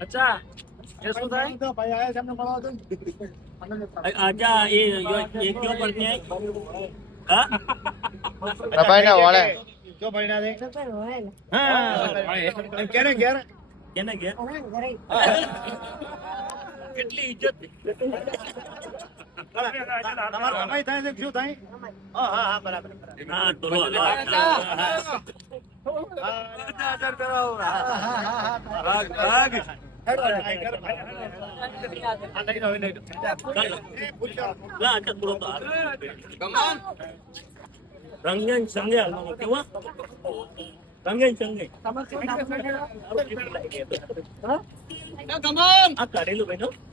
અચ્છા એ શું થાય તો ભાઈ આયા સામે મળવા દો આજા એ ક્યો પડતે હા ભાઈ ના વાળે જો ભાઈ ના દે હા કેને ઘેર કેને ઘેર કેટલી ઇજ્જત તમારો કમાઈ થાય છે શું થાય હા હા બરાબર હા તો રંગન સંગે કેવા રંગન સંગે આ કરેલું ભાઈ